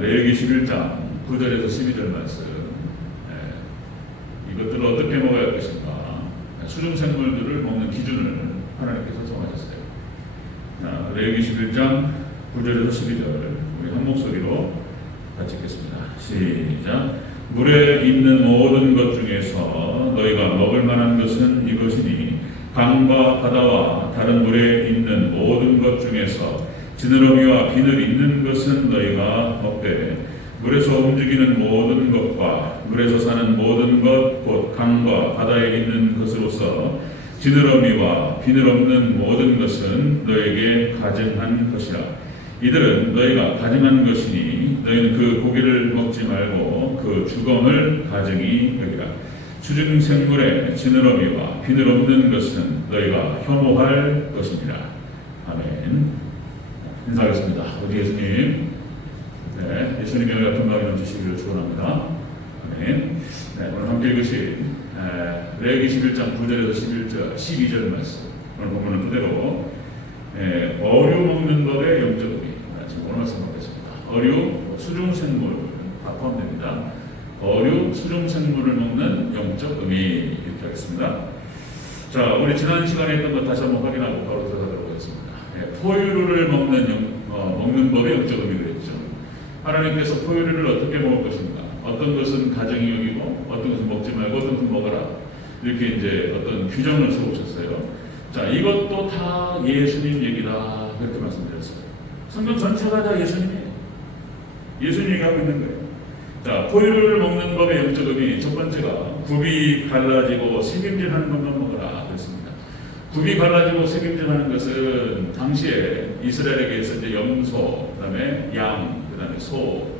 레위기 11장 9절에서 12절 말씀, 이것들을 어떻게 먹어야 할 것인가, 수중생물들을 먹는 기준을 하나님께서 정하셨어요. 레위기 11장 9절에서 12절 우리 한 목소리로 같이 읽겠습니다. 시작. 물에 있는 모든 것 중에서 너희가 먹을 만한 것은 이것이니 강과 바다와 다른 물에 있는 모든 것 중에서 지느러미와 비늘 있는 것은 너희가 먹되 물에서 움직이는 모든 것과 물에서 사는 모든 것 곧 강과 바다에 있는 것으로서 지느러미와 비늘 없는 모든 것은 너에게 가증한 것이라. 이들은 너희가 가증한 것이니 너희는 그 고기를 먹지 말고 그 주검을 가증히 여기라. 수중생물의 지느러미와 비늘 없는 것은 너희가 혐오할 것이니라. 아멘. 인사하겠습니다. 우리 예수님, 예수님의 은혜가 풍성하게 넘치시기를 축원합니다. 아멘. 오늘 함께 읽으신 레위기 11장 9절에서 12절 말씀, 오늘 본문은 그대로 어류 먹는 법의 영적 의미, 지금 오늘 말씀 보겠습니다. 어류, 수중생물 다 포함됩니다. 어류, 수중생물을 먹는 영적 의미, 이렇게 하겠습니다. 자, 우리 지난 시간에 했던 것 다시 한번 확인하고 바로 들어가도록 하겠습니다. 포유류를 먹는 법의 영적 의미를 했죠. 하나님께서 포유류를 어떻게 먹을 것인가, 어떤 것은 가정이 여기고 어떤 것은 먹지 말고 어떤 것은 먹어라, 이렇게 이제 어떤 규정을 세우셨어요. 자, 이것도 다 예수님 얘기다, 그렇게 말씀드렸어요. 성경 전체가 다 예수님이에요. 예수님 얘기하고 있는 거예요. 자, 포유류를 먹는 법의 영적 의미, 첫 번째가 굽이 갈라지고 색임질하는 것만 먹어라 그랬습니다. 굽이 갈라지고 색임질하는 것은 당시에 이스라엘에게서 이제 염소, 그다음에 양, 그다음에 소,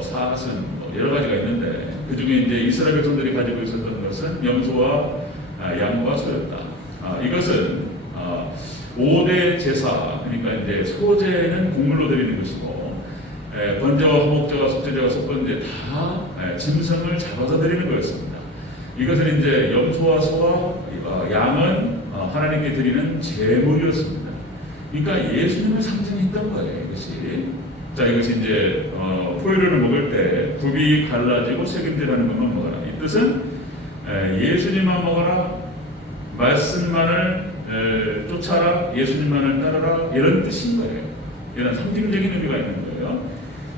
사슴, 여러 가지가 있는데 그 중에 이제 이스라엘 백성들이 가지고 있었던 것은 염소와 양과 소였다. 이것은 5대 제사, 그러니까 이제 소제는 곡물로 드리는 것이고, 번제와 화목제와 속죄제와 속건제 다 짐승을 잡아서 드리는 거였습니다. 이것은 이제 염소와 소와 양은 하나님께 드리는 제물이었습니다. 그러니까 예수님을 상징했던 거예요, 이것이. 자, 이것이 이제 포유류를 먹을 때 굽이 갈라지고 색임질하는 것만 먹어라. 이 뜻은 예수님만 먹어라, 말씀만을 쫓아라, 예수님만을 따르라, 이런 뜻인 거예요. 이런 상징적인 의미가 있는 거예요.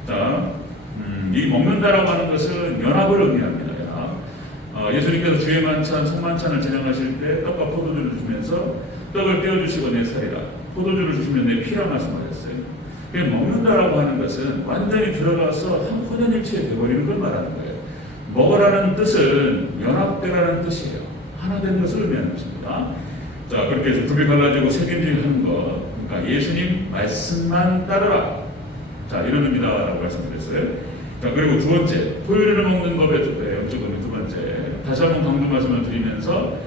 자, 이 먹는다라고 하는 것은 연합을 의미합니다. 예수님께서 주의 만찬, 성만찬을 진행하실 때 떡과 포도주를 주시면서 떡을 떼어주시고 내 살이라, 포도주를 주시면 내 피라 말씀하셨어요. 먹는다라고 하는 것은 완전히 들어가서 한 혼연일체 되어버리는 걸 말하는 거예요. 먹으라는 뜻은 연합되라는 뜻이에요. 하나 된 것을 의미하는 것입니다. 자, 그렇게 해서 굽이 갈라지고 색임질하는 것, 그러니까 예수님 말씀만 따르라. 자, 이런 의미다라고 말씀드렸어요. 자, 그리고 두 번째, 포유류를 먹는 법의 영적 의미 두 번째, 다시 한번 강조 말씀을 드리면서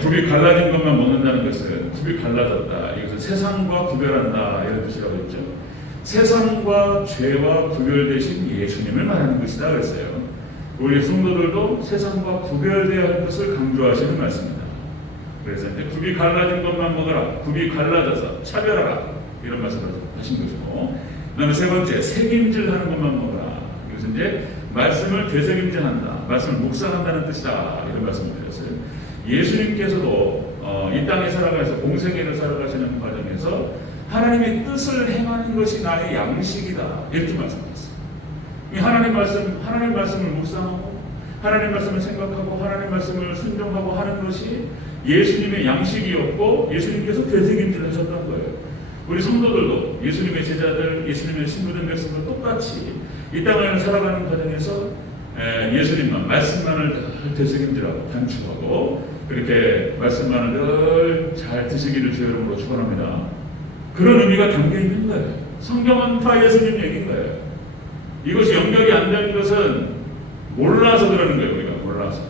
굽이 갈라진 것만 먹는다는 것은 굽이 갈라졌다, 이것은 세상과 구별한다, 이런 뜻이라고 했죠. 세상과 죄와 구별되신 예수님을 말하는 것이다 그랬어요. 우리 성도들도 세상과 구별되어야 할 것을 강조하시는 말씀입니다. 그래서 이제 굽이 갈라진 것만 먹어라, 굽이 갈라져서 차별하라, 이런 말씀을 하신 것이고, 그 다음에 세 번째, 색임질하는 것만 먹어라. 이것은 이제 말씀을 되새김질한다, 말씀을 묵상한다는 뜻이다, 이런 말씀을 드렸어요. 예수님께서도 이 땅에 살아가서 공생애를 살아가시는 과정에서 하나님의 뜻을 행하는 것이 나의 양식이다, 이렇게 말씀하셨어요. 하나님 말씀을 묵상하고 하나님 말씀을 생각하고 하나님 말씀을 순종하고 하는 것이 예수님의 양식이었고 예수님께서 되새김질을 하셨던 거예요. 우리 성도들도 예수님의 제자들, 예수님의 신부된 백성과 똑같이 이 땅을 살아가는 과정에서 예수님만, 말씀만을 되새김질하고 단축하고 그렇게 말씀만을 늘 잘 드시기를 주의 이름으로 축원합니다. 그런 의미가 담겨 있는 거예요. 성경은 다 예수님 얘기인 거예요. 이것이 연결이 안 되는 것은 몰라서 그러는 거예요. 우리가 몰라서.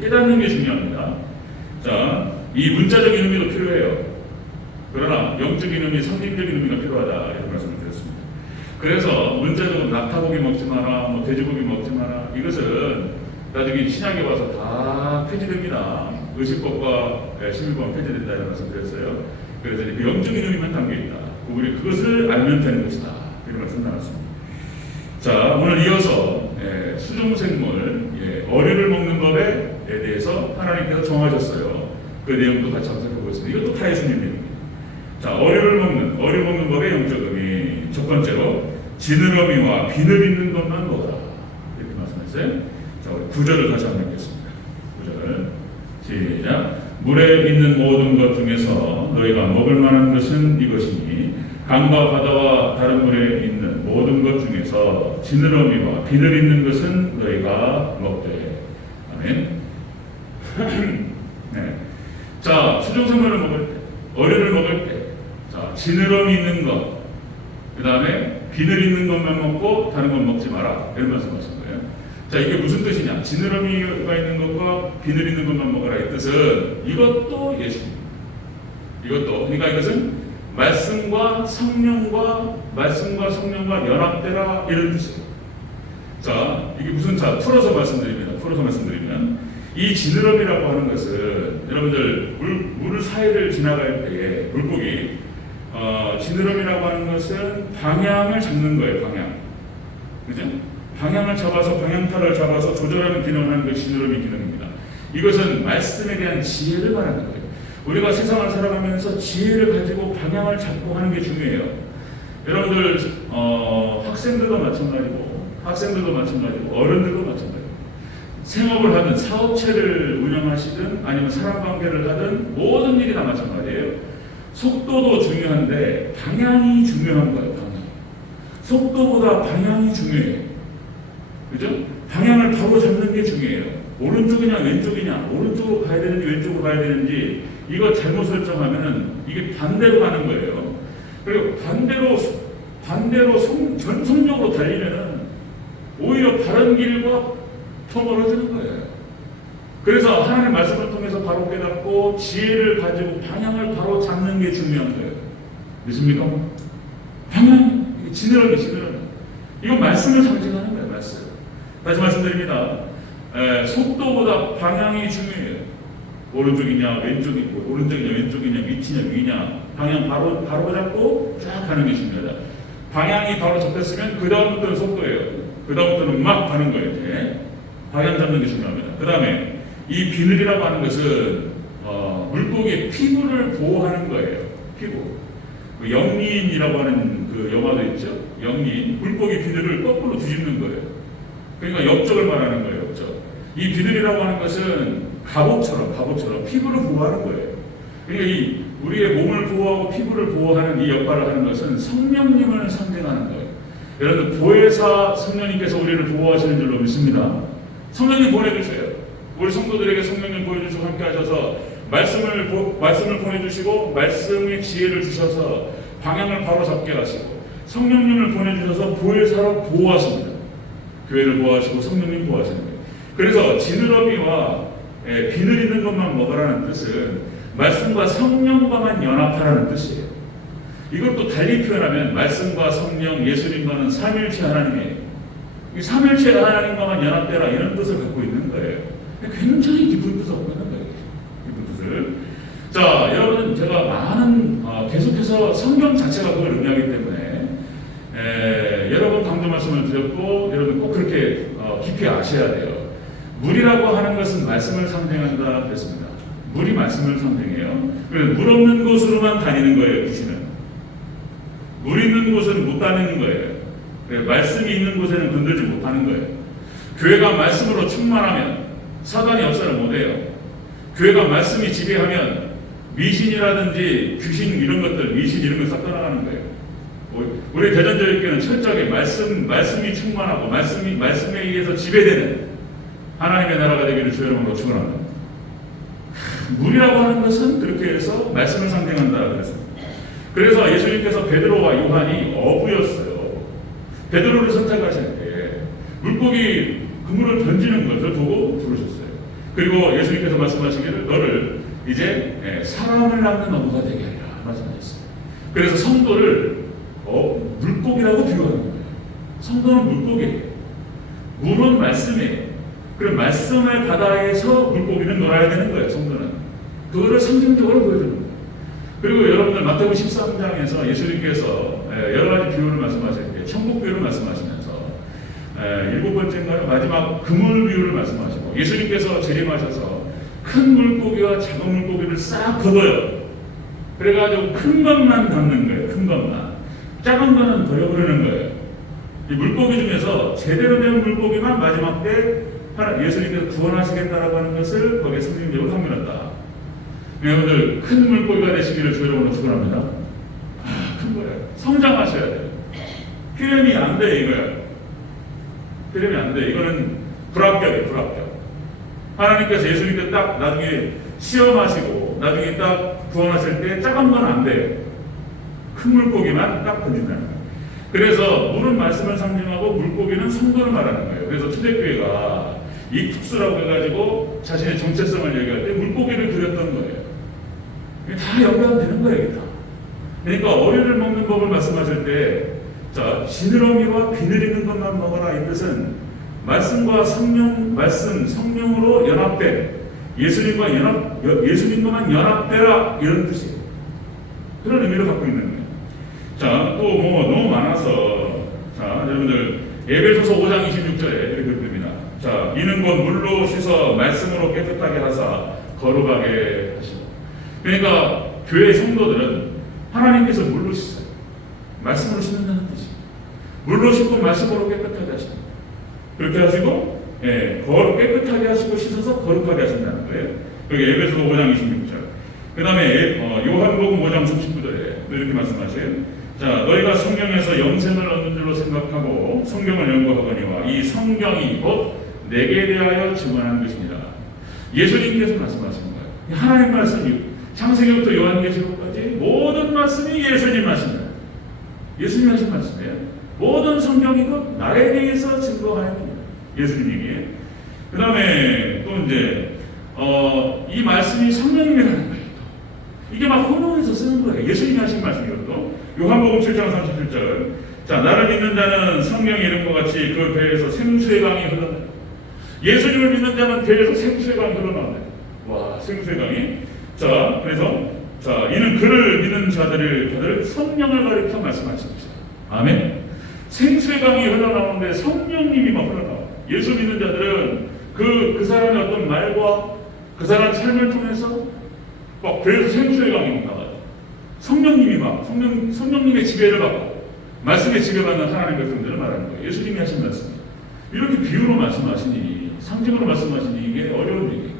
깨닫는 게 중요합니다. 자, 이 문자적인 의미도 필요해요. 그러나 영적인 의미, 상징적인 의미가 필요하다, 이런 말씀을 드렸습니다. 그래서 문자적으로 낙타고기 먹지 마라, 돼지고기 먹지 마라, 이것은 나중에 신약에 와서 다 폐지됩니다. 의식법과 신율법은 폐지된다, 이런 말씀 드렸어요. 그래서 그 영적인 의미만 담겨 있다. 우리 그것을 알면 되는 것이다, 이런 말씀 나왔습니다. 자, 오늘 이어서 수종생물, 어류를 먹는 법에 대해서 하나님께서 정하셨어요. 그 내용도 같이 한번 살펴보겠습니다. 이것도 다 예수님 내용입니다. 자, 어류 먹는 법의 영적 의미. 첫 번째로, 지느러미와 비늘 있는 것만 먹어라. 이렇게 말씀했어요. 자, 우리 9절을 다시 한번 읽겠습니다. 9절. 시작. 물에 있는 모든 것 중에서 너희가 먹을 만한 것은 이것이니, 강과 바다와 다른 물에 있는 모든 것 중에서 지느러미와 비늘 있는 것은 너희가 먹되. 아멘. 네. 자, 수종생물을 먹을 때, 어류를 먹을 때, 자, 지느러미 있는 것, 그 다음에 비늘 있는 것만 먹고 다른 건 먹지 마라. 이런 말씀하신 거예요. 자, 이게 무슨 뜻이냐? 지느러미가 있는 것과 비늘 있는 것만 먹으라. 이 뜻은 이것도 예수입니다. 이것도, 그러니까 이것은 말씀과 성령과 연합되라, 이런 뜻이에요. 자, 이게 무슨, 자, 풀어서 말씀드리면 이 지느러미라고 하는 것은 여러분들 물 사이를 지나갈 때에 물고기, 지느러미라고 하는 것은 방향을 잡는 거예요. 그죠? 방향을 잡아서, 방향타를 잡아서 조절하는 기능을 하는 것이 지느러미 기능입니다. 이것은 말씀에 대한 지혜를 말하는 거예요. 우리가 세상을 살아가면서 지혜를 가지고 방향을 잡고 하는 게 중요해요. 여러분들 학생들도 마찬가지고 어른들도 마찬가지고, 생업을 하든 사업체를 운영하시든 아니면 사람관계를 하든 모든 일이 다 마찬가지예요. 속도도 중요한데 방향이 중요한 거예요. 속도보다 방향이 중요해요. 그죠? 방향을 바로 잡는 게 중요해요. 오른쪽이냐 왼쪽이냐, 오른쪽으로 가야 되는지 왼쪽으로 가야 되는지, 이거 잘못 설정하면은 이게 반대로 가는 거예요. 그리고 반대로 전속력으로 달리면은 오히려 바른 길과 더 멀어지는 거예요. 그래서 하나님의 말씀을 통해서 바로 깨닫고 지혜를 가지고 방향을 바로 잡는 게 중요한 거예요. 믿습니까? 방향, 지느러미. 이건 말씀을 상징하는 거예요. 말씀. 다시 말씀드립니다. 속도보다 방향이 중요해요. 오른쪽이냐 왼쪽이냐 밑이냐 위냐, 방향 바로 잡고 쫙 가는 게 중요하다. 방향이 바로 잡혔으면 그 다음부터는 속도예요. 그 다음부터는 막 가는 거예요. 이제 방향 잡는 게 중요합니다. 그 다음에 이 비늘이라고 하는 것은 물고기의 피부를 보호하는 거예요. 피부. 그 영리인이라고 하는 그 영화도 있죠. 영리인. 물고기 비늘을 거꾸로 뒤집는 거예요. 그러니까 역적을 말하는 거예요. 역적. 이 비늘이라고 하는 것은 갑옷처럼 피부를 보호하는 거예요. 그러니까 이 우리의 몸을 보호하고 피부를 보호하는 이 역할을 하는 것은 성령님을 상징하는 거예요. 여러분, 보혜사 성령님께서 우리를 보호하시는 줄로 믿습니다. 성령님 보내주세요. 우리 성도들에게 성령님 보여주시고 함께 하셔서 말씀을 보내주시고 말씀의 지혜를 주셔서 방향을 바로 잡게 하시고, 성령님을 보내주셔서 보혜사로 보호하십니다. 교회를 보호하시고 성령님 보호하시는 거예요. 그래서 지느러미와 비늘 있는 것만 먹으라는 뜻은 말씀과 성령과만 연합하라는 뜻이에요. 이것도 달리 표현하면 말씀과 성령, 예수님과는 삼일체 하나님이에요. 이 삼일체 하나님과만 연합되라, 이런 뜻을 갖고 있는 거예요. 굉장히 깊은 뜻을 갖고 있는 거예요. 깊은 뜻을. 자, 여러분, 제가 계속해서 성경 자체가 그걸 의미하기 때문에 여러 번 강조 말씀을 드렸고, 여러분 꼭 그렇게 깊이 아셔야 돼요. 물이라고 하는 것은 말씀을 상징한다 그랬습니다. 물이 말씀을 상징해요. 그래서 물 없는 곳으로만 다니는 거예요. 귀신은. 물 있는 곳은 못 다니는 거예요. 말씀이 있는 곳에는 건들지 못하는 거예요. 교회가 말씀으로 충만하면 사단이 역사를 못해요. 교회가 말씀이 지배하면 미신이라든지 귀신 이런 거 싹 떠나가는 거예요. 우리 대전교회는 철저하게 말씀이 충만하고 말씀에 의해서 지배되는 하나님의 나라가 되기를 주의 이름으로 축원합니다. 물이라고 하는 것은 그렇게 해서 말씀을 상징한다 그랬습니다. 그래서 예수님께서 베드로와 요한이 어부였어요. 베드로를 선택하실 때 물고기 그물을 던지는 것을 보고 부르셨어요. 그리고 예수님께서 말씀하시기를 너를 이제 사람을 낳는 어부가 되게 하리라 말씀하셨어요. 그래서 성도를 물고기라고 비유하는 거예요. 성도는 물고기예요. 물은 말씀이에요. 그럼 말씀의 바다에서 물고기는 놀아야 되는 거예요. 성도는. 그거를 상징적으로 보여주는 거예요. 그리고 여러분들 마태복음 13장에서 예수님께서 여러 가지 비유를 말씀하실 때 천국 비유를 말씀하시면서 번째인가요? 마지막 그물 비유를 말씀하시고 예수님께서 재림하셔서 큰 물고기와 작은 물고기를 싹 걷어요. 그래가지고 큰 것만 담는 거예요. 큰 것만. 작은 거는 버려버리는 거예요. 이 물고기 중에서 제대로 된 물고기만 마지막 때 예수님께서 구원하시겠다라고 하는 것을 거기에 성경적으로 함유했다. 여러분들 큰 물고기가 되시기를 주 여러분으로 축원합니다. 큰 거예요. 성장하셔야 돼요. 피렘이 안 돼 이거예요. 피렘이 안 돼. 이거는 불합격이에요. 불합격. 하나님께서 예수님께 딱 나중에 시험하시고 나중에 딱 구원하실 때 작은 건 안 돼요. 큰 물고기만 딱 던진다는 거예요. 그래서 물은 말씀을 상징하고 물고기는 성도를 말하는 거예요. 그래서 초대교회가 이 특수라고 해가지고 자신의 정체성을 얘기할 때 물고기를 그렸던 거예요. 다 연관되는 거예요. 이게 다. 그러니까 어류를 먹는 법을 말씀하실 때 자, 지느러미와 비늘 있는 것만 먹어라 이 뜻은 말씀과 성령, 말씀, 성령으로 연합돼 예수님과만 연합되라 이런 뜻이에요. 그런 의미를 갖고 있는 거예요. 자, 또 뭐 너무 많아서 자, 여러분들 에베소서 5장 26절에 이렇게 됩니다. 자, 이는 곧 물로 씻어 말씀으로 깨끗하게 하사 거룩하게 하시고. 그러니까 교회 성도들은 하나님께서 물로 씻어요. 말씀으로 씻는다는 뜻이. 물로 씻고 말씀으로 깨끗하게 하시고. 그렇게 하시고, 깨끗하게 하시고 씻어서 거룩하게 하신다는 거예요. 여기 에베소서 5장 26절. 그 다음에 요한복음 5장 39절에 이렇게 말씀하세요. 자, 너희가 성경에서 영생을 얻는 줄로 생각하고 성경을 연구하거니와 이 성경이 곧 내게 대하여 증언한 것입니다. 예수님께서 말씀하신 거예요. 하나님 말씀이 창세기부터 요한계시록까지 모든 말씀이 예수님 말씀이에요. 예수님 하신 말씀이에요. 모든 성경이 곧 나에 대해서 증거하는 겁니다. 예수님 얘기에. 그 다음에 또 이제 이 말씀이 성령님이라는 거예요. 이게 막 혼용해서 쓰는 거예요. 예수님이 하신 말씀이거든요. 요한복음 7장 37절. 자, 나를 믿는 자는 성경의 이름과 같이 그 배에서 생수의 강이 흘러나요. 예수님을 믿는 자는 배에서 생수의 강이 흘러나와요. 와, 생수의 강이. 자, 그래서 자, 이는 그를 믿는 자들을 받을 성령을 가리켜 말씀하십니다. 아멘. 생수의 강이 흘러나오는데 성령님이 막 흘러나와요. 예수 믿는 자들은 그 사람의 어떤 말과 그 사람 삶을 통해서 막 배에서 생수의 강이 나와요. 성령님이 막 성령님의 지배를 받고 말씀의 지배받는 하나님의 백성들을 말하는 거예요. 예수님이 하신 말씀이에요. 이렇게 비유로 말씀하시니 상징으로 말씀하시니 이게 어려운 얘기예요.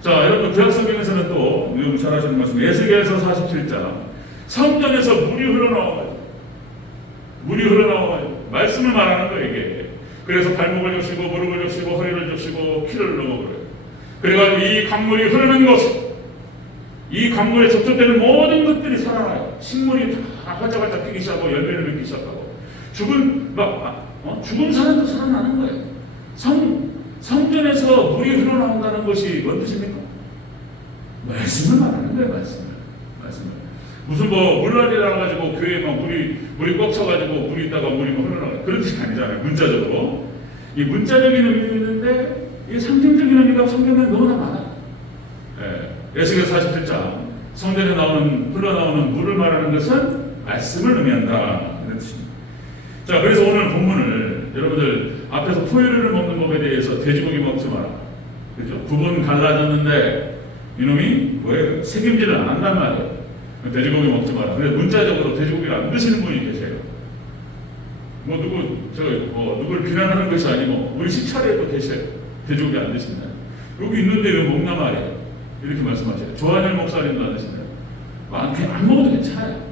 자, 여러분 구약성경에서는 또 여러분 잘 아시는 말씀 에스겔서 47장 성전에서 물이 흘러나와요. 말씀을 말하는 거예요 이게. 그래서 발목을 적시고 무릎을 적시고 허리를 적시고 키를 넘어버려요. 그래가지고 이 강물이 흐르는 곳 이 강물에 접촉되는 모든 것들이 살아나요. 식물이 다 활짝활짝 피기 시작하고 열매를 맺기 시작하고 죽은 사람도 살아나는 거예요. 성전에서 물이 흘러나온다는 것이 뭔 뜻입니까? 말씀을 말하는 거예요. 말씀을. 무슨 물난리라 가지고 교회에 막 물이 꽉 차가지고 물이 있다가 물이 막 흘러나가요. 그런 뜻이 아니잖아요. 문자적으로. 이 문자적인 의미도 있는데 이 상징적인 의미가 성경에 너무나 많아요. 에스겔 47장 성전에 흘러나오는 물을 말하는 것은 말씀을 의미한다. 이런 뜻입니다. 자, 그래서 오늘 본문을 여러분들 앞에서 포유류를 먹는 법에 대해서 돼지고기 먹지 마라. 그죠? 9분 갈라졌는데 이놈이 뭐예요? 책임질을 안 한단 말이에요. 돼지고기 먹지 마라. 근데 문자적으로 돼지고기를 안 드시는 분이 계세요. 누구를 비난하는 것이 아니고 우리 식차례에도 계셔요. 돼지고기 안 드신다. 여기 있는데 왜 먹나 말이에요. 이렇게 말씀하셔요. 조한열 목사님도 안 드시나요? 안 먹어도 괜찮아요.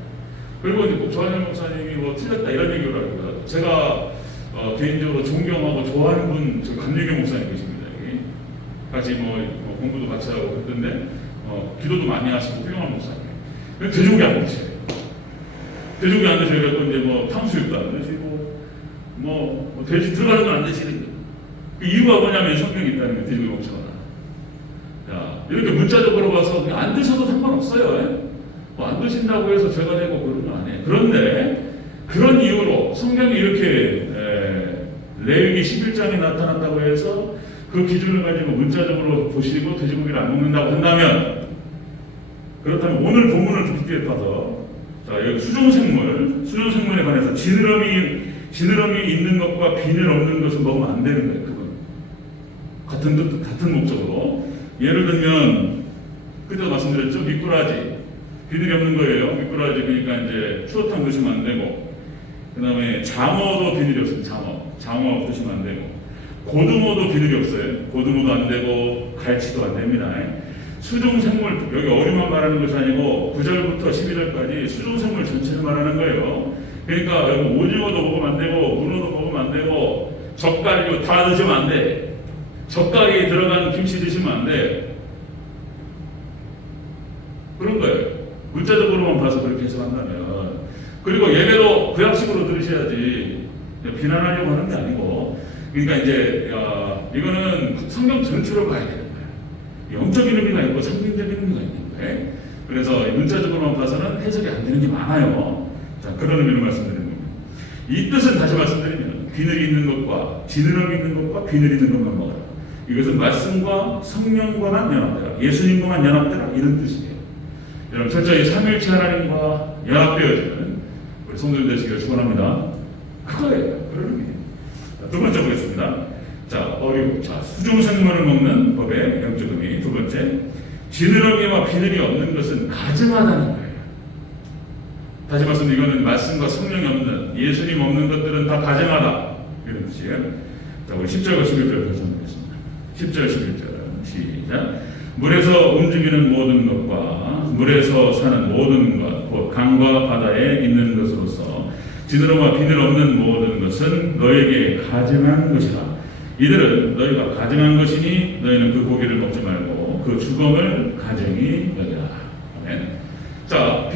그리고 이제 꼭 조한열 목사님이 틀렸다 이런 얘기를 하고 제가 개인적으로 존경하고 좋아하는 분, 저 감리교 목사님 계십니다. 여기. 같이 공부도 같이 하고 그랬던데 기도도 많이 하시고 훌륭한 목사님. 돼지고기 안 드셔요. 돼지고기 안 드셔요. 그래서 이제 탕수육도 안 드시고 돼지 들어가는 건 안 드시는 거예요. 그 이유가 뭐냐면 성경이 있다는 거예요. 돼지고기 먹지 마라. 자, 이렇게 문자적으로 봐서 안 드셔도 상관없어요. 안 드신다고 해서 죄가 되고 그런 거 아니에요. 그런데 그런 이유로 성경이 이렇게 레위기 11장에 나타났다고 해서 그 기준을 가지고 문자적으로 보시고 돼지고기를 안 먹는다고 한다면 그렇다면 오늘 본문을 깊게 파서 자, 여기 수종생물에 관해서 지느러미 있는 것과 비늘 없는 것은 먹으면 안 되는 같은 목적으로. 예를 들면 그때도 말씀드렸죠. 미꾸라지 비늘이 없는 거예요. 미꾸라지 그러니까 이제 추어탕 드시면 안 되고, 그 다음에 장어도 비늘이 없습니다. 장어 드시면 안 되고, 고등어도 비늘이 없어요. 고등어도 안 되고 갈치도 안 됩니다. 수중생물, 여기 어류만 말하는 것이 아니고 9절부터 12절까지 수중생물 전체를 말하는 거예요. 그러니까 여기 오징어도 먹으면 안 되고 문어도 먹으면 안 되고 젓갈류 다 드시면 안 돼. 젓갈이 들어간 김치 드시면 안 돼. 그런 거예요. 문자적으로만 봐서 그렇게 해석한다면. 그리고 예배도 구약식으로 들으셔야지. 비난하려고 하는 게 아니고, 그러니까 이제 이거는 성경 전체로 가야 되는 거예요. 영적인 의미가 있고 상징적인 의미가 있는 거예요. 그래서 문자적으로만 봐서는 해석이 안 되는 게 많아요. 자, 그런 의미로 말씀드리는 겁니다. 이 뜻은 다시 말씀드리면 비늘이 있는 것과 지느러미 있는 것과 비늘이 있는 것만 먹어라. 이것은 말씀과 성령과만 연합되라, 예수님과만 연합되라, 이런 뜻이에요. 여러분 철저히 삼위일체 하나님과 연합되어지는 우리 성도들 되시기를 축원합니다. 그거예요. 그런 의미예요. 두 번째 보겠습니다. 자, 어류. 자, 수중생물을 먹는 법의 영적 의미. 두 번째, 지느러미와 비늘이 없는 것은 가증하다는 거예요. 다시 말씀드리면 이거는 말씀과 성령이 없는, 예수님 없는 것들은 다 가증하다, 이런 뜻이에요. 자, 우리 10절과 11절 다시 한번 보겠습니다. 10절, 11절 시작. 물에서 움직이는 모든 것과 물에서 사는 모든 것, 곧 강과 바다에 있는 것으로서 지느러미와 비늘 없는 모든 것은 너에게 가증한 것이라. 이들은 너희가 가증한 것이니 너희는 그 고기를 먹지 말고 그 죽음을 가증히 여기라. 아멘. 자,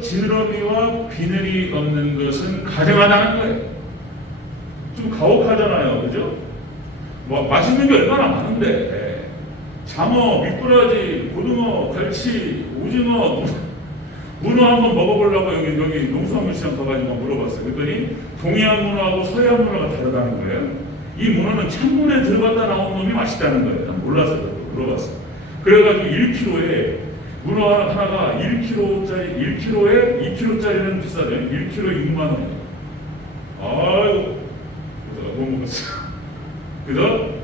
지느러미와 비늘이 없는 것은 가증하다는 거예요. 좀 가혹하잖아요, 그죠? 뭐 맛있는 게 얼마나 많은데. 장어, 미꾸라지, 고등어, 갈치, 오징어, 문어 한번 먹어보려고 여기 농수산물시장 가가지고 물어봤어요. 그랬더니 동해안 문어하고 서해안 문어가 다르다는 거예요. 이 문어는 찬물에 들어갔다 나온 놈이 맛있다는 거예요. 난 몰랐어요. 물어봤어요. 그래가지고 1kg에 문어 하나가 1kg짜리, 1kg에 2kg짜리는 비싸죠. 1kg에 6만 원이에요. 아이고, 그래서 못 먹었어요. 그래서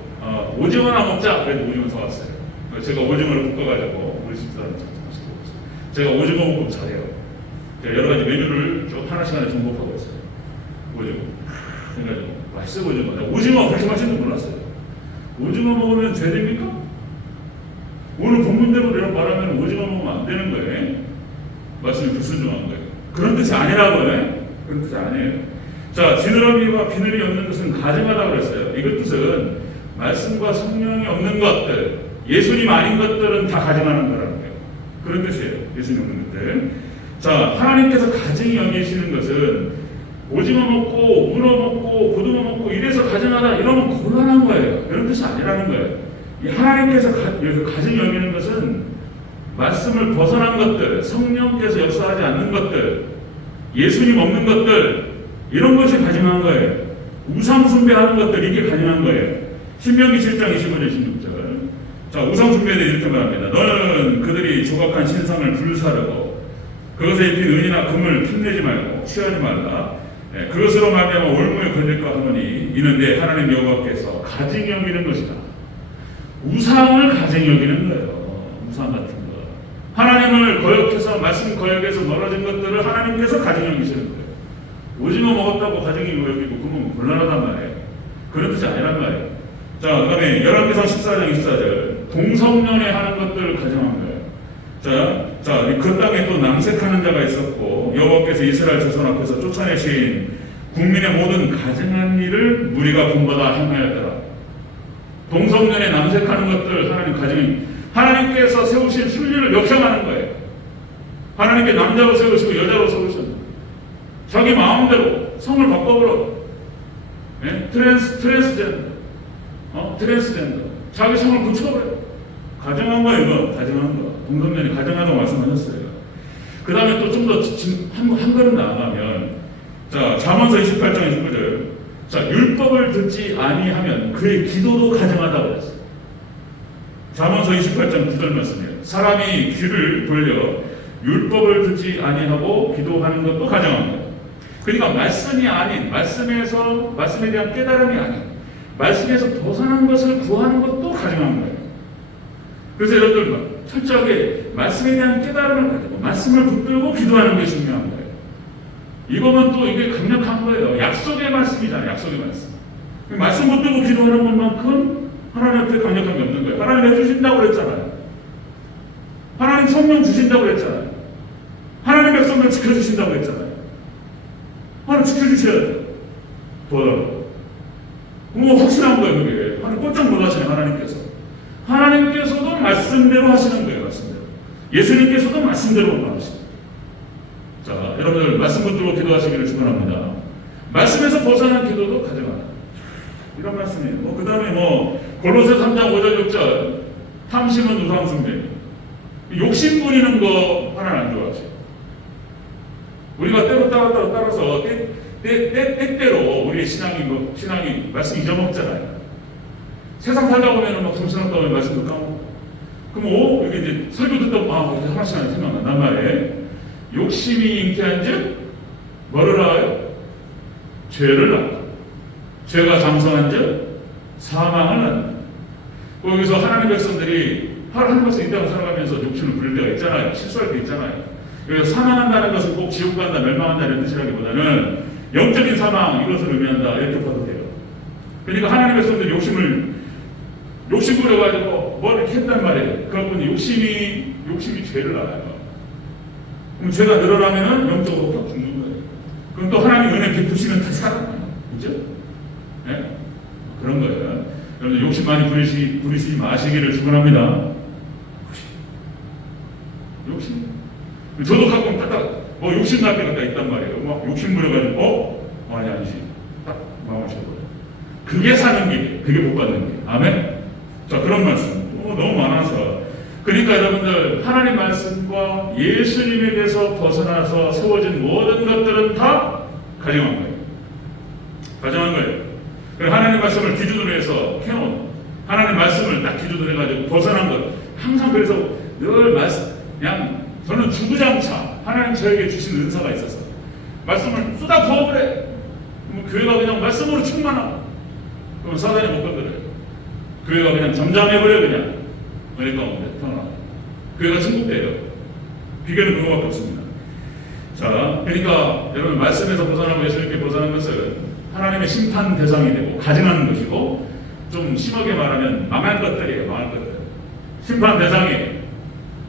오징어나 먹자. 그래서 오징어 사왔어요. 제가 오징어를 볶아가지고 우리 집사람 제가 오징어 볶음 잘해요. 제가 여러 가지 메뉴를 쭉 하나씩 정복하고 있어요. 오징어. 그래가지고 맛있어요, 오징어. 오징어 그렇게 맛있는 줄 몰랐어요. 오징어 먹으면 죄 됩니까? 오늘 본문대로 내가 말하면 오징어 먹으면 안 되는 거예요. 말씀이 불순종한 거예요. 그런 뜻이 아니라고요. 그런 뜻이 아니에요. 자, 지느러미와 비늘이 없는 것은 가증하다고 그랬어요. 이것 뜻은 말씀과 성령이 없는 것들, 예수님 아닌 것들은 다 가증하는 거라는 거예요. 그런 뜻이에요. 예수님 없는 것들. 자, 하나님께서 가증히 여기시는 것은 오징어 먹고 문어 먹고 고등어 먹고 이래서 가증하다 이러면 곤란한 거예요. 이런 뜻이 아니라는 거예요. 하나님께서 가증히 여기는 것은 말씀을 벗어난 것들, 성령께서 역사하지 않는 것들, 예수님 없는 것들, 이런 것이 가증한 거예요. 우상 숭배하는 것들, 이게 가증한 거예요. 신명기 7장 25절 16절. 자, 우상 숭배에 대해 이렇게 말합니다. 너는 그들이 조각한 신상을 불사르고 그것에 입힌 은이나 금을 탐내지 말고 취하지 말라. 그것으로 말미암아 올무에 걸릴까 하노니 이는 내 하나님 여호와께서 가증히 여기는 것이다. 우상을 가증히 여기는 거예요. 우상 같은 거. 하나님을 거역해서 말씀 거역해서 멀어진 것들을 하나님께서 가증히 여기시는 거예요. 오징어 먹었다고 가증히 여기고 그러면 곤란하단 말이에요. 그런 뜻이 아니란 말이에요. 자, 그 다음에 열왕기상 14장 24절. 동성연애 하는 것들을 가정한 거예요. 자, 그 땅에 또 남색하는 자가 있었고 여호와께서 이스라엘 자손 앞에서 쫓아내신 국민의 모든 가증한 일을 무리가 본받아 행하였더라. 동성연애 남색하는 것들 하나님 가증히, 하나님께서 세우신 순리를 역행하는 거예요. 하나님께 남자로 세우시고 여자로 세우셨는데 자기 마음대로 성을 바꿔버려. 트랜스젠더. 자기 성을 고쳐버려요. 가정한 거예요, 이거. 가정한 거. 동성연이 가정하다고 말씀하셨어요. 그 다음에 또 좀 더 한 걸음 나아가면, 자, 잠언서 28장 29절. 자, 율법을 듣지 아니하면 그의 기도도 가정하다고 그랬어요. 잠언서 28장 9절 말씀이에요. 사람이 귀를 돌려 율법을 듣지 아니하고 기도하는 것도 가정한 거예요. 그러니까 말씀이 아닌, 말씀에 대한 깨달음이 아닌, 말씀에서 벗어난 것을 구하는 것도 가증한 거예요. 그래서 여러분들 철저하게 말씀에 대한 깨달음을 가지고 말씀을 붙들고 기도하는 게 중요한 거예요. 이거면 또 이게 강력한 거예요. 약속의 말씀이잖아요. 약속의 말씀. 말씀 붙들고 기도하는 것만큼 하나님 앞에 강력한 게 없는 거예요. 하나님 해주신다고 그랬잖아요. 하나님 성령 주신다고 그랬잖아요. 하나님 백성들 지켜주신다고 그랬잖아요. 하나님 지켜주셔야 돼요. 도와달라고. 뭐 확실한 거예요. 그게. 하나님 꼼짝 못하시네. 하나님께서도 말씀대로 하시는 거예요. 말씀대로. 예수님께서도 말씀대로 하시는. 자, 여러분들 말씀 붙들고 기도하시기를 축원합니다. 말씀에서 벗어난 기도도 가져가라. 이런 말씀이에요. 그 다음에 골로새 3장 5절 6절 탐심은 우상숭배. 욕심 부리는 거 하나는 안 좋아하세요. 우리가 때로 따라서 때때로 우리의 신앙이 말씀 잊어먹잖아요. 세상 살다 보면은 막 정신없다 보면 말씀도 까먹고. 그럼 이게 이제 설교 듣다 보면 하나씩 생각난단 말이에요. 욕심이 잉태한즉 뭐를 낳아요? 죄를 낳고. 죄가 장성한즉 사망을 낳는다. 거기서 하나님 백성들이 하나님 백성 이 땅을 살아가면서 욕심을 부릴 때가 있잖아요. 실수할 때 있잖아요. 그래서 사망한다는 것은 꼭 지옥 간다, 멸망한다 이런 뜻이라기보다는 영적인 사망 이것을 의미한다 이렇게 봐도 돼요. 그러니까 하나님 백성들이 욕심 부려가지고 뭘 이렇게 했단 말이에요. 그러고 욕심이 죄를 낳아요. 그럼 죄가 늘어나면은 영적으로 확 죽는 거예요. 그럼 또 하나님 은혜 베푸시면 다시 살아나요. 그죠? 네? 그런 거예요. 여러분 욕심 많이 부리시지 마시기를 축원합니다. 욕심. 저도 가끔 딱 욕심 날 때가 있단 말이에요. 막 욕심 부려가지고 아니지. 딱 마음을 쳐버려요. 그게 사는 길, 그게 못 받는 길. 아멘. 자, 그런 말씀 너무 많아서. 그러니까 여러분들 하나님 말씀과 예수님에게서 벗어나서 세워진 모든 것들은 다 가정한 거예요. 가정한 거예요. 하나님 말씀을 기준으로 해서 캐논, 하나님 말씀을 딱 기준으로 해가지고 벗어난 것. 항상 그래서 늘 그냥 저는 주구장창 하나님 저에게 주신 은사가 있어서 말씀을 쏟아 부어버려. 교회가 그냥 말씀으로 충만하고 그럼 사단이 못 건드려요. 교회가 그냥 잠잠해버려 그냥. 은혜 가운데 편안하고. 교회가 천국돼요. 비결은 그거밖에 없습니다. 자, 그러니까 여러분 말씀에서 벗어나고 예수님께 벗어난 것은 하나님의 심판 대상이 되고 가증하는 것이고 좀 심하게 말하면 망할 것들이에요. 망할 것들. 심판 대상이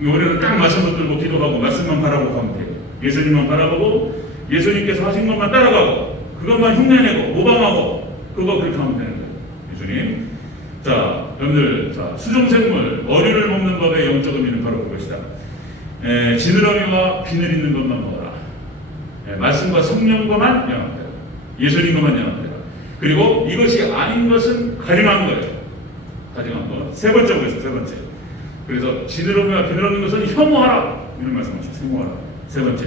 우리는 딱 말씀 붙들고 기도하고 말씀만 바라보고 하면 돼요. 예수님만 바라보고 예수님께서 하신 것만 따라가고 그것만 흉내내고 모방하고 그거 그렇게 하면 되는 거예요. 예수님. 자, 여러분들 수종생물 어류를 먹는 법의 영적 의미는 바로 그것이다. 지느러미와 비늘 있는 것만 먹어라. 말씀과 성령과만 연합되라. 예수님과만 연합되라. 그리고 이것이 아닌 것은 가증한 거예요. 가증한 거. 세 번째 거에서 세 번째. 그래서 지느러미와 비늘 없는 것은 혐오하라. 이런 말씀하시죠. 혐오하라. 세 번째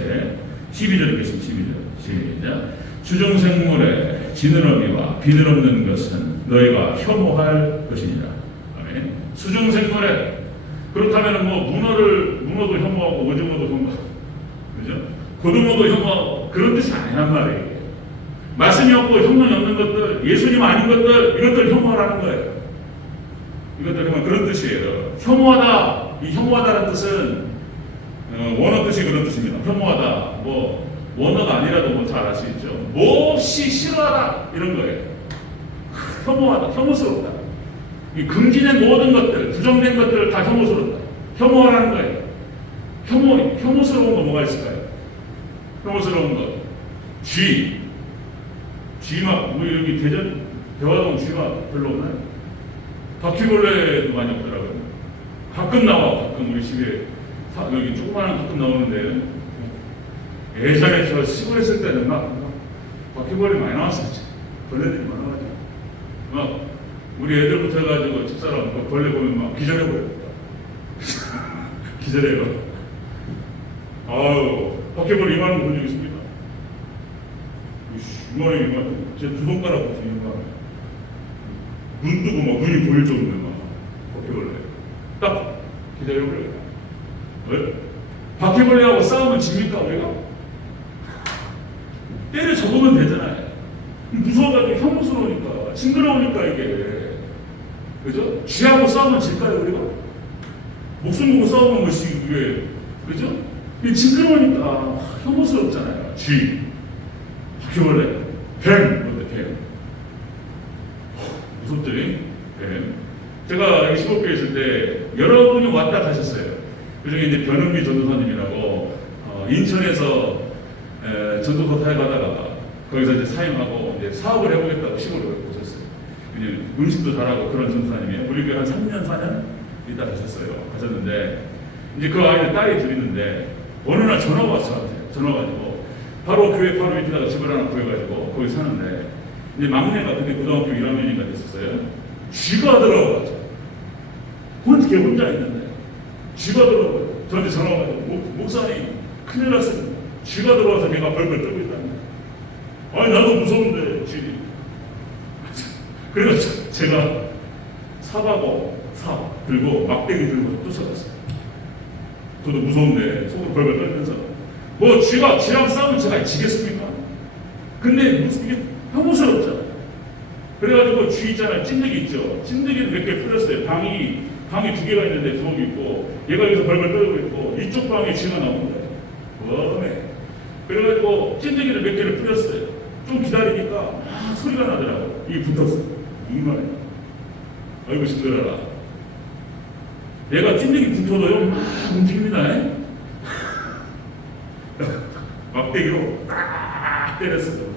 12절에 계십니다. 12절 시작. 주종생물의 지느러미와 비늘 없는 것은 너희가 혐오할 것이니라. 아멘. 수종생물에 그렇다면 문어도 혐오하고 오징어도 혐오하고 그죠? 고등어도 혐오하고 그런 뜻이 아니란 말이에요. 말씀이 없고 성령이 없는 것들, 예수님 아닌 것들 이것들 혐오하라는 거예요. 이것들 그런 뜻이에요. 혐오하다. 이 혐오하다는 뜻은 원어 뜻이 그런 뜻입니다. 혐오하다. 원어가 아니라도 잘 아시죠? 몹시 싫어하다 이런 거예요. 혐오하다, 혐오스럽다. 이 금지된 모든 것들, 부정된 것들을 다 혐오스럽다. 혐오하라는 거예요. 혐오스러운 거 뭐가 있을까요? 혐오스러운 거. 쥐막 우리 여기 대화동 쥐가 별로 없나요? 바퀴벌레도 많이 없더라고요. 가끔 나와. 가끔 우리 집에 여기 조그마한 가끔 나오는데 예전에 저 시골에 있을 때는 막 바퀴벌레 많이 나왔었죠. 벌레들이 많아가지고 막 우리 애들부터 해가지고 집사람 벌레 보면 막 기절해버려요. 기절해요. 아유 바퀴벌레 이만한 거 본 적 있습니다. 이만한 제 두 손가락 같은 이만한 눈 뜨고 막 눈이 보일 정도로 막 바퀴벌레 딱 기절해버려요. 왜? 바퀴벌레하고 싸우면 집니까 우리가? 때려 접으면 되잖아요. 무서워가지고 혐오스러우니까 징그러우니까 이게. 그죠? 쥐하고 싸우면 질까요, 우리가? 목숨 걸고 싸우면 것이 이게, 그죠? 이게 징그러우니까 혐오스럽잖아요. 쥐, 바퀴벌레, 뱀, 어때, 뱀? 무섭지? 뱀. 제가 여기 15개 있을 때 여러분이 왔다 가셨어요. 그 중에 이제 변은비 전도사님이라고, 인천에서 전도사 사회 가다가 거기서 이제 사임하고 이제 사업을 해보겠다고 시골에 오셨어요. 음식도 잘하고 그런 전도사님이에요. 우리 교회 한 3년, 4년 있다 가셨는데, 이제 그 아이들 딸이 둘 있는데, 어느 날 전화가 왔어, 저한테. 전화 가지고, 바로 교회 바로 밑에다가 집을 하나 구해가지고, 거기 사는데, 이제 막내가 그때 고등학교 1학년인가 됐었어요. 쥐가 들어와가지고, 걔 혼자 있는데, 쥐가 들어와가지고, 저한테 전화가 가지고, 목사님, 큰일 났습니다. 쥐가 들어와서 걔가 벌벌 떨고 있다는 거예요. 아니, 나도 무서운데, 쥐. 그래서 제가 사바고 들고 막대기 들고 쫓아갔어요. 저도 무서운데 속으로 벌벌 떨면서 뭐 쥐랑 싸우면 제가 지겠습니까? 근데 무슨 이게 혐오스럽잖아. 그래가지고 쥐 있잖아요. 찐득이 있죠. 찐득이를 몇 개 풀렸어요. 방이 2개가 있는데 부엌이 있고 얘가 여기서 벌벌 떨고 있고 이쪽 방에 쥐가 나오는 거예요. 웜에. 그래가지고 찐득이를 몇 개를 풀렸어요. 좀 기다리니까 막 소리가 나더라고. 이게 붙었어. 이말이야. 아이고 징그러라. 얘가 찐득이 붙어도요 막 움직입니다. 막대기로 딱 때렸어요.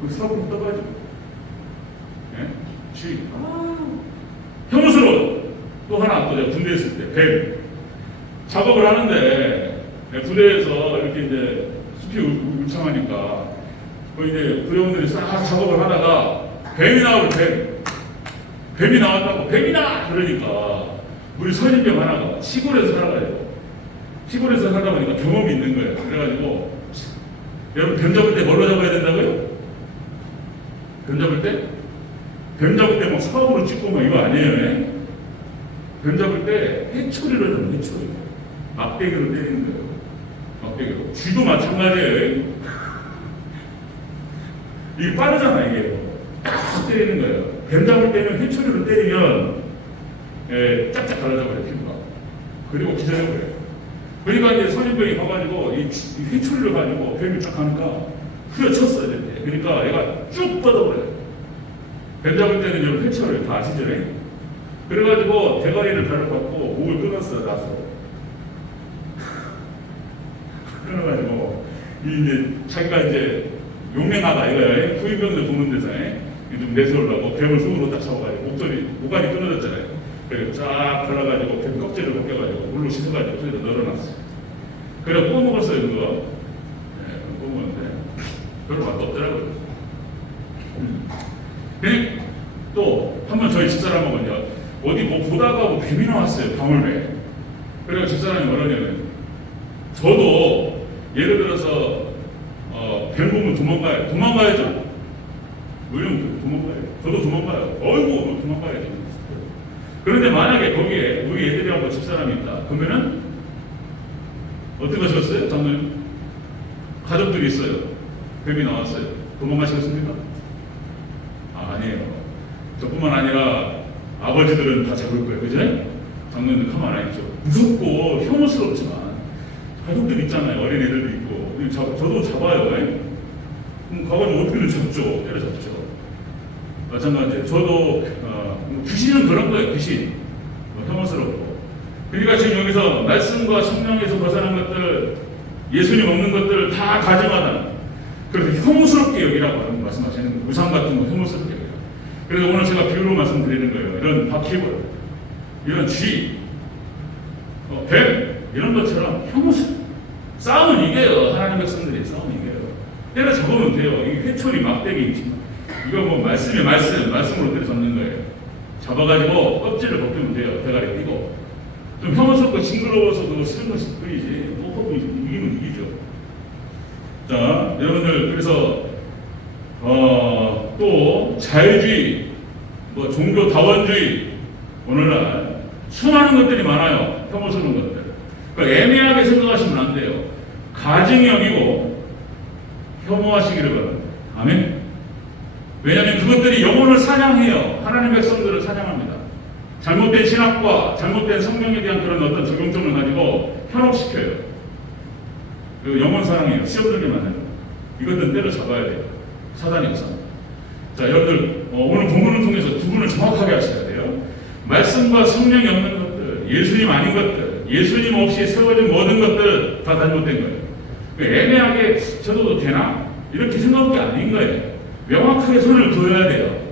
그 사고로 떠가지고. 쥐. 혐오스러워. 또 하나 또 내가 군대에 있을 때 뱀. 작업을 하는데 부대에서 이렇게 이제 숲이 울창하니까 그 이제 부대원들이 싹 작업을 하다가 뱀이 나오고 뱀이 나왔다고 뱀이다 그러니까 우리 선임병 하나가 시골에서 살다 보니까 경험이 있는 거예요. 그래가지고 여러분 뱀 잡을 때 뭘로 잡아야 된다고요? 뱀 잡을 때 막 사업으로 찍고 막 이거 아니에요. 뱀 잡을 때 해초리를 잡는 해초리 막대기로 때리는 거예요. 막대기로. 쥐도 마찬가지예요. 이게 빠르잖아 이게. 딱 때리는 거예요. 뱀 잡을 때는 회초리로 때리면 짝짝 갈라져버려요 피부가. 그리고 기절해버려요. 그러니까 이제 선임병이 가가지고 이 회초리를 가지고 뱀이 딱 가니까 후려쳤어야 됐대. 그러니까 얘가 쭉 뻗어버려요. 뱀 잡을 때는 여러분 회초리 다 아시죠? 그래가지고 대가리를 가려갖고 목을 끊었어요. 나서 끊어가지고 이제 자기가 이제 용맹하다 이거야. 후임병들 보는 데서 좀 내세우려고 뱀을 손으로 딱 잡아가지고 목까지 끊어졌잖아요. 그래서 쫙 갈라가지고 뱀 껍질을 벗겨가지고 물로 씻어가지고 손에다 널어놨어요. 그래 구워먹었어요 그거. 구워먹었는데 별로 맛도 없더라고요. 또 한 번 저희 집사람하고는요 어디 뭐 보다가 뭐 뱀이 나왔어요 방울배. 그래서 집사람이 뭐라냐면 저도 예를 들어서 뱀 보면 도망가야죠. 물론 도망가요. 저도 도망가요. 어이구 도망가야죠. 그런데 만약에 거기에 우리 애들이랑 집사람이 있다. 그러면은 어떻게 하셨어요? 장로님? 가족들이 있어요. 뱀이 나왔어요. 도망가시겠습니까? 아니에요. 저뿐만 아니라 아버지들은 다 잡을 거예요. 그죠? 장로님들 가만 안 있죠. 무섭고 혐오스럽지만 가족들 있잖아요. 어린 애들도 있고. 저도 잡아요. 그럼 가가지고 어떻게든 잡죠. 때려잡죠. 마찬가지예요. 저도 귀신은 그런 거예요. 귀신. 혐오스럽고. 그러니까 지금 여기서 말씀과 성령에서 벗어난 것들, 예수님 없는 것들 다 가정하다. 그래서 혐오스럽게 여기라고 말씀하시는 거예요. 우상 같은 거 혐오스럽게 여기라고. 그래서 오늘 제가 비유로 말씀드리는 거예요. 이런 바퀴벌, 이런 쥐, 뱀 이런 것처럼 혐오스럽게 싸움은 이겨요. 하나님 백성들이 싸움은 이겨요. 때려잡으면 돼요. 이게 회초리 막대기 있지만 이거 뭐 말씀으로 때려잡는 거예요. 잡아가지고 껍질을 벗기면 돼요. 대가리 띄고 좀 혐오스럽고 징그러워서 그거 쓰는 것이 뿐이지 또 이기면 이기죠. 자 여러분들 그래서 또 자유주의, 뭐 종교 다원주의 오늘날 수많은 것들이 많아요. 혐오스러운 것들. 그러니까 애매하게 생각하시면 안 돼요. 가증히 여기고 혐오하시기를 바랍니다. 아멘. 왜냐하면 그것들이 영혼을 사냥해요. 하나님의 백성들을 사냥합니다. 잘못된 신학과 잘못된 성경에 대한 그런 어떤 적용점을 가지고 현혹시켜요. 그 영혼 사랑이에요. 시험 들게 만드는 이것들은 때려잡아야 돼요. 사단의 역사입니다. 자, 여러분들 오늘 본문을 통해서 구분을 정확하게 하셔야 돼요. 말씀과 성령이 없는 것들, 예수님 아닌 것들, 예수님 없이 세워진 모든 것들 다 잘못된 거예요. 애매하게 저도 되나? 이렇게 생각할 게 아닌 거예요. 명확하게 손을 그어야 돼요.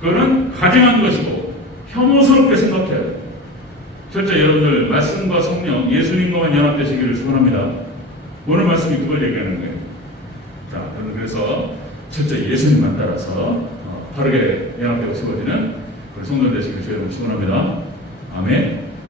그거는 가증한 것이고 혐오스럽게 생각해야 돼요. 철저히 여러분들 말씀과 성령, 예수님과만 연합되시기를 축원합니다. 오늘 말씀이 그걸 얘기하는 거예요. 자, 그래서 철저히 예수님만 따라서 바르게 연합되고 세워지는 우리 성도들 되시기를 주의 이름으로 축원합니다. 아멘.